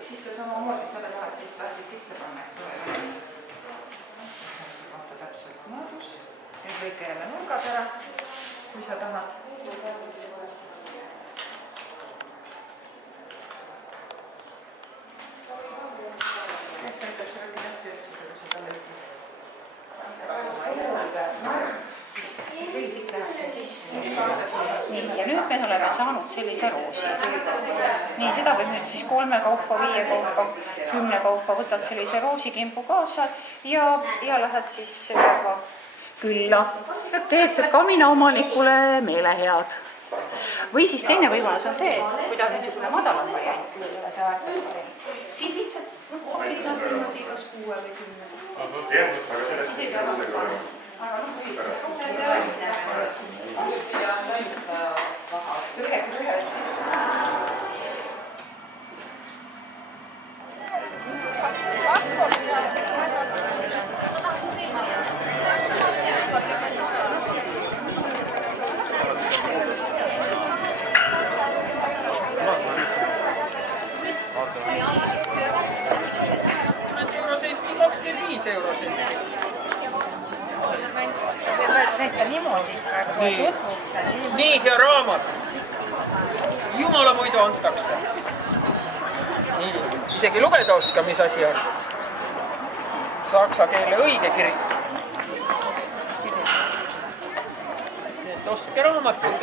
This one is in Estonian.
Siis sa samamoodi selle tahad, siis tahtsid sisse panna, eks ole. Vaata täpselt mõõdus. Nüüd lõike jälle nurgad ära, kui sa tahad. Kes aitab sulle kätte üldse, kui sa talle ütled? Siis lõidik läheb see sisse. Nii, ja nüüd me oleme saanud sellise roosi. Nii, seda võib nüüd siis 3 kaupa, 5 kaupa, 10 kaupa võtad sellise roosikimbu kaasa ja lähed siis sellega külla. Teed kamina omanikule meelehead. Või siis teine võimalus on see, kui ta on niisugune madalam variant, siis lihtsalt võtad niimoodi kas 6 või 10. Jah, aga sellest ei pea mõelda. Aga Nii hea raamat. Jumala muidu antakse. Nii, isegi lugeda oska, mis asi on. Saksa keele õige kirik. Ostke raamatut.